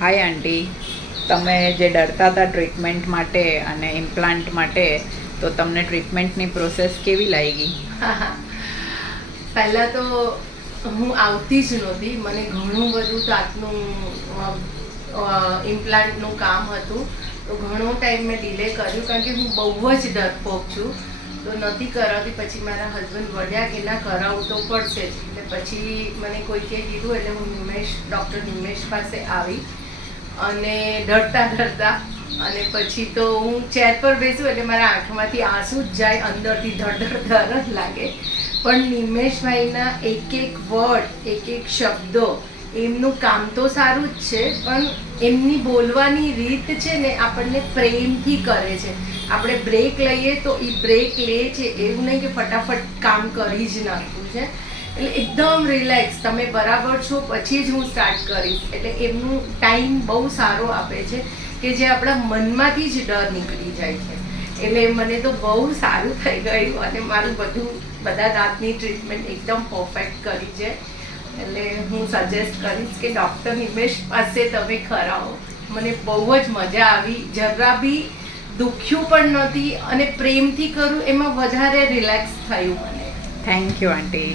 હાય આંટી, તમે જે ડરતા હતા ટ્રીટમેન્ટ માટે અને ઇમ્પ્લાન્ટ માટે, તો તમને ટ્રીટમેન્ટની પ્રોસેસ કેવી લાગી? પહેલાં તો હું આવતી જ નહોતી. મને ઘણું બધું દાંતનું ઇમ્પ્લાન્ટનું કામ હતું, તો ઘણો ટાઈમ મેં ડિલે કર્યું કારણ કે હું બહુ જ ડરપોક છું. તો નથી કરાવતી. પછી મારા હસબન્ડ વળ્યા કે ના, કરાવવું તો પડશે જ. એટલે પછી મને કોઈકે કીધું, એટલે હું ડૉક્ટર નિમેશ પાસે આવી અને ડરતા અને પછી તો હું ચેર પર બેસું એટલે મારા આંખમાંથી આંસુ જ જાય, અંદરથી ધડ જ લાગે. પણ નિમેશભાઈના એક વર્ડ, એક શબ્દો, એમનું કામ તો સારું જ છે, પણ એમની બોલવાની રીત છે ને, આપણને પ્રેમથી કરે છે. આપણે બ્રેક લઈએ તો એ બ્રેક લે છે, એવું નહીં કે ફટાફટ કામ કરી જ નાખવું છે. એટલે એકદમ રિલેક્સ, તમે બરાબર છો પછી જ હું સ્ટાર્ટ કરીશ. એટલે એમનું ટાઈમ બહુ સારો આપે છે કે જે આપણા મનમાંથી જ ડર નીકળી જાય છે. એટલે મને તો બહુ સારું થઈ ગયું અને મારું બધા દાંતની ટ્રીટમેન્ટ એકદમ પરફેક્ટ કરી છે. એટલે હું સજેસ્ટ કરીશ કે ડૉક્ટર નિમેશ પાસે તમે કરાવો. મને બહુ જ મજા આવી, જરા બી દુખ્યું પણ નથી અને પ્રેમથી કરું એમાં વધારે રિલેક્સ થયું મને. Thank you aunty.